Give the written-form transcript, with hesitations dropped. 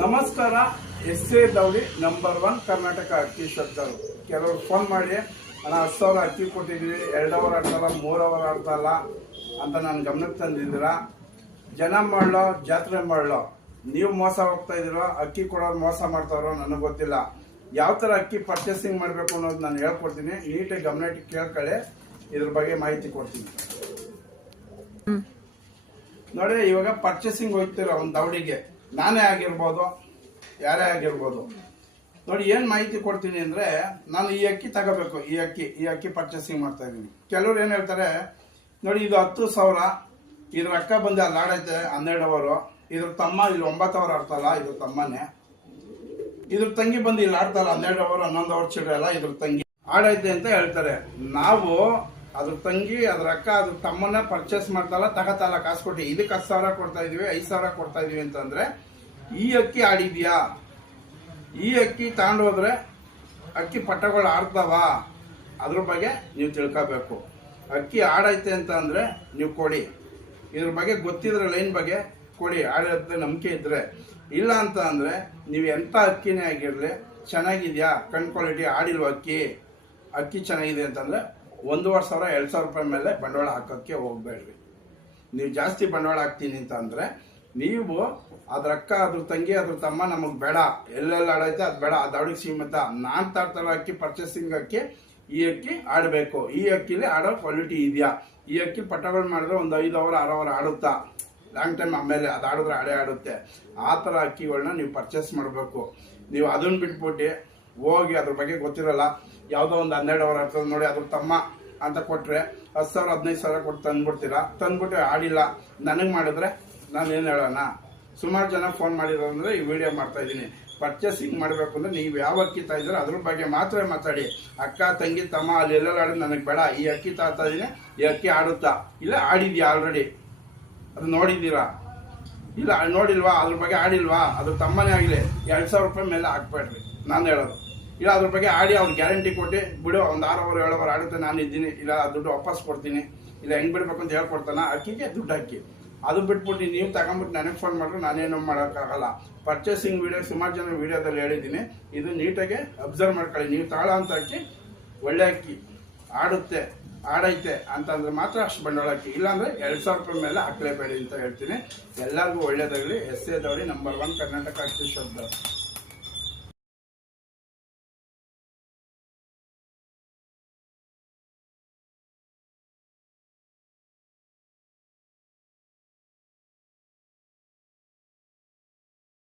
ನಮಸ್ಕಾರ. S A ದೌಡಿ number 1 Karnataka ಅಕ್ಕಿ ಶಬ್ದರು. ಕೆಲವರು ಫೋನ್ ಮಾಡಿ ಅಣ್ಣ 10,000 ಅಕ್ಕಿ ಕೊಟ್ಟಿದ್ದೀವಿ, 2 ಅವರ್ ಆಡ್ತಲ್ಲ, 3 ಅವರ್ ಆಡ್ತಲ್ಲ ಅಂತ ನಾನು ಗಮನಕ್ಕೆ ತಂದಿದ್ದೀರಾ. ಜನ ಮಾಡಲೋ ಜಾತ್ರೆ ಮಾಡಲೋ, ನೀವು ಮೋಸ ಹೋಗ್ತಾ ಇದ್ದೀರೋ, ಅಕ್ಕಿ ಕೊಡೋರು ಮೋಸ ಮಾಡ್ತಾರೋ ನನಗೆ ಗೊತ್ತಿಲ್ಲ. ಯಾವ ಥರ ಅಕ್ಕಿ ಪರ್ಚೇಸಿಂಗ್ ಮಾಡಬೇಕು ಅನ್ನೋದು ನಾನು ಹೇಳ್ಕೊಡ್ತೀನಿ. ನೀಟಾಗಿ ಗಮನ ಇಟ್ಟು ಕೇಳ್ಕೊಳ್ಳಿ, ಇದ್ರ ಬಗ್ಗೆ ಮಾಹಿತಿ ಕೊಡ್ತೀನಿ. ನೋಡಿ, ಇವಾಗ ಪರ್ಚೇಸಿಂಗ್ ಹೋಗ್ತೀರ ಒಂದು ದೌಡಿಗೆ, ನಾನೇ ಆಗಿರ್ಬೋದು, ಯಾರೇ ಆಗಿರ್ಬೋದು. ನೋಡಿ, ಏನು ಮಾಹಿತಿ ಕೊಡ್ತೀನಿ ಅಂದರೆ, ನಾನು ಈ ಅಕ್ಕಿ ತಗೋಬೇಕು, ಈ ಅಕ್ಕಿ ಪರ್ಚೇಸಿಂಗ್ ಮಾಡ್ತಾ ಇದ್ದೀನಿ. ಕೆಲವ್ರು ಏನು ಹೇಳ್ತಾರೆ, ನೋಡಿ ಇದು 10,000, ಇದ್ರ ಅಕ್ಕ ಬಂದು ಅಲ್ಲಿ ಆಡೈತೆ 12 ಅವರು, ಇದ್ರ ತಮ್ಮ ಇಲ್ಲಿ 9 ಅವರ್ ಆಡ್ತಲ್ಲ, ಇದ್ರ ತಮ್ಮನೇ. ಇದ್ರ ತಂಗಿ ಬಂದು ಇಲ್ಲಿ ಆಡ್ತಲ್ಲ 12 ಅವರ್ 11 ಅವರ್ ಚಿಡ್ರಲ್ಲ, ಇದ್ರ ತಂಗಿ ಆಡೈತೆ ಅಂತ ಹೇಳ್ತಾರೆ. ನಾವು ಅದ್ರ ತಂಗಿ, ಅದ್ರ ಅಕ್ಕ, ಅದ್ರ ತಮ್ಮನ್ನ ಪರ್ಚೇಸ್ ಮಾಡ್ತಲ್ಲ, ತಗತಲ್ಲ, ಕಾಸು ಕೊಟ್ಟು ಇದಕ್ಕೆ 10,000 ಕೊಡ್ತಾ ಇದೀವಿ, 5,000 ಕೊಡ್ತಾ ಇದೀವಿ ಅಂತಂದ್ರೆ, ಈ ಅಕ್ಕಿ ಆಡಿದ್ಯಾ? ಈ ಅಕ್ಕಿ ತಗೊಂಡೋದ್ರೆ ಅಕ್ಕಿ ಪಟ್ಟಗಳು ಆಡ್ತಾವ? ಅದ್ರ ಬಗ್ಗೆ ನೀವು ತಿಳ್ಕೋಬೇಕು. ಅಕ್ಕಿ ಆಡೈತೆ ಅಂತ ಅಂದ್ರೆ ನೀವು ಕೊಡಿ. ಇದ್ರ ಬಗ್ಗೆ ಗೊತ್ತಿದ್ರೆ ಲೈನ್ ಬಗ್ಗೆ ಕೊಡಿ, ಆಡೈತೆ ನಂಬಿಕೆ ಇದ್ರೆ. ಇಲ್ಲ ಅಂತ ಅಂದ್ರೆ ನೀವು ಎಂತ ಅಕ್ಕಿನೇ ಆಗಿರ್ಲಿ, ಚೆನ್ನಾಗಿದ್ಯಾ, ಕಣ್ ಕ್ವಾಲಿಟಿ, ಆಡಿಲ್ವ ಅಕ್ಕಿ ಚೆನ್ನಾಗಿದೆ ಅಂತಂದ್ರೆ 1,500 2,000 ರೂಪಾಯಿ ಮೇಲೆ ಬಂಡವಾಳ ಹಾಕೋಕ್ಕೆ ಹೋಗ್ಬೇಡ್ರಿ. ನೀವು ಜಾಸ್ತಿ ಬಂಡವಾಳ ಹಾಕ್ತೀನಿ ಅಂತ ಅಂದ್ರೆ, ನೀವು ಅದ್ರ ಅಕ್ಕ, ಅದ್ರ ತಂಗಿ, ಅದ್ರ ತಮ್ಮ ನಮಗ್ ಬೇಡ, ಎಲ್ಲೆಲ್ಲ ಆಡೈತೆ ಅದು ಬೇಡ, ಅದು ಅವ್ರಿಗೆ ಸೀಮಿತ. ನಾನ್ ತರ್ತಾರ ಅಕ್ಕಿ ಪರ್ಚೇಸಿಂಗ್ ಅಕ್ಕಿ, ಈ ಅಕ್ಕಿ ಆಡಬೇಕು. ಈ ಅಕ್ಕಿಲಿ ಆಡೋ ಕ್ವಾಲಿಟಿ ಇದೆಯಾ? ಈ ಅಕ್ಕಿ ಪಟ್ಟಗಳು ಮಾಡಿದ್ರೆ ಒಂದು 5 ಅವರ್ 6 ಅವರ್ ಆಡುತ್ತಾ? ಲಾಂಗ್ ಟೈಮ್ ಆಮೇಲೆ ಅದು ಆಡಿದ್ರೆ ಆಡುತ್ತೆ. ಆ ಥರ ಅಕ್ಕಿಗಳನ್ನ ನೀವು ಪರ್ಚೇಸ್ ಮಾಡಬೇಕು. ನೀವು ಅದನ್ನ ಬಿಟ್ಬಿಟ್ಟು ಹೋಗಿ ಅದ್ರ ಬಗ್ಗೆ ಗೊತ್ತಿರಲ್ಲ, ಯಾವುದೋ ಒಂದು 12 ಅವರ್ ಆಗ್ತದೆ ನೋಡಿ, ಅದ್ರ ತಮ್ಮ ಅಂತ ಕೊಟ್ರೆ 10,000 15,000 ಕೊಟ್ಟು ತಂದ್ಬಿಡ್ತೀರಾ. ತಂದ್ಬಿಟ್ಟು ಆಡಿಲ್ಲ ನನಗೆ ಮಾಡಿದ್ರೆ ನಾನು ಏನು ಹೇಳೋಣ? ಸುಮಾರು ಜನ ಫೋನ್ ಮಾಡಿರೋದ್ರೆ ಈ ವಿಡಿಯೋ ಮಾಡ್ತಾ ಇದ್ದೀನಿ. ಪರ್ಚೇಸಿಂಗ್ ಮಾಡಬೇಕು ಅಂದ್ರೆ ನೀವು ಯಾವ ಅಕ್ಕಿ ತಾಯಿದ್ರೆ ಅದ್ರ ಬಗ್ಗೆ ಮಾತ್ರ ಮಾತಾಡಿ. ಅಕ್ಕ, ತಂಗಿ, ತಮ್ಮ ಅಲ್ಲಿ ಎಲ್ಲೆಲ್ಲ ಆಡಿದ್ರೆ ನನಗೆ ಬೇಡ, ಈ ಅಕ್ಕಿ ತಾತಾ ಇದೀನಿ, ಈ ಅಕ್ಕಿ ಆಡುತ್ತಾ? ಇಲ್ಲ ಆಡಿದ್ಯಾ ಆಲ್ರೆಡಿ? ಅದು ನೋಡಿದ್ದೀರಾ? ಇಲ್ಲ ನೋಡಿಲ್ವಾ? ಅದ್ರ ಬಗ್ಗೆ ಆಡಿಲ್ವಾ? ಅದ್ರ ತಮ್ಮನೇ ಆಗಲಿ 2,000 ರೂಪಾಯಿ ಮೇಲೆ ಹಾಕ್ಬೇಡ್ರಿ, ನಾನು ಹೇಳೋದು. ಇಲ್ಲ ಅದ್ರ ಬಗ್ಗೆ ಆಡಿ ಅವ್ರು ಗ್ಯಾರಂಟಿ ಕೊಟ್ಟು ಬಿಡು, ಒಂದು 6 ಅವರ್ 7 ಅವರ್ ಆಡುತ್ತೆ, ನಾನು ಇದ್ದೀನಿ, ಇಲ್ಲ ದುಡ್ಡು ವಾಪಸ್ ಕೊಡ್ತೀನಿ, ಇಲ್ಲ ಹೆಂಗ್ ಬಿಡ್ಬೇಕು ಅಂತ ಹೇಳ್ಕೊಡ್ತಾನ, ಅಕ್ಕಿಗೆ ದುಡ್ಡು ಹಾಕಿ. ಅದು ಬಿಟ್ಬಿಟ್ಟು ನೀವು ತಗೊಂಡ್ಬಿಟ್ಟು ನನಗೆ ಫೋನ್ ಮಾಡಿದ್ರೆ ನಾನೇನು ಮಾಡೋಕ್ಕಾಗಲ್ಲ. ಪರ್ಚೇಸಿಂಗ್ ವಿಡಿಯೋ ಸುಮಾರು ಜನ ವಿಡಿಯೋದಲ್ಲಿ ಹೇಳಿದ್ದೀನಿ, ಇದು ನೀಟಾಗಿ ಅಬ್ಸರ್ವ್ ಮಾಡ್ಕೊಳ್ಳಿ. ನೀವು ತಾಳ ಅಂತ ಅಕ್ಕಿ, ಒಳ್ಳೆ ಅಕ್ಕಿ ಆಡುತ್ತೆ, ಆಡೈತೆ ಅಂತಂದ್ರೆ ಮಾತ್ರ ಅಷ್ಟು ಬಂಡವಾಳ ಹಾಕಿ. ಇಲ್ಲಾಂದ್ರೆ 2,000 ರೂಪಾಯಿ ಮೇಲೆ ಹಾಕ್ಲೇಬೇಡಿ ಅಂತ ಹೇಳ್ತೀನಿ. ಎಲ್ಲರಿಗೂ ಒಳ್ಳೇದಾಗಲಿ. ಎಸ್ ಎ ದೌಡಿ ನಂಬರ್ 1 ಕರ್ನಾಟಕ ಅಕ್ಕಿ ಶಬ್ದ.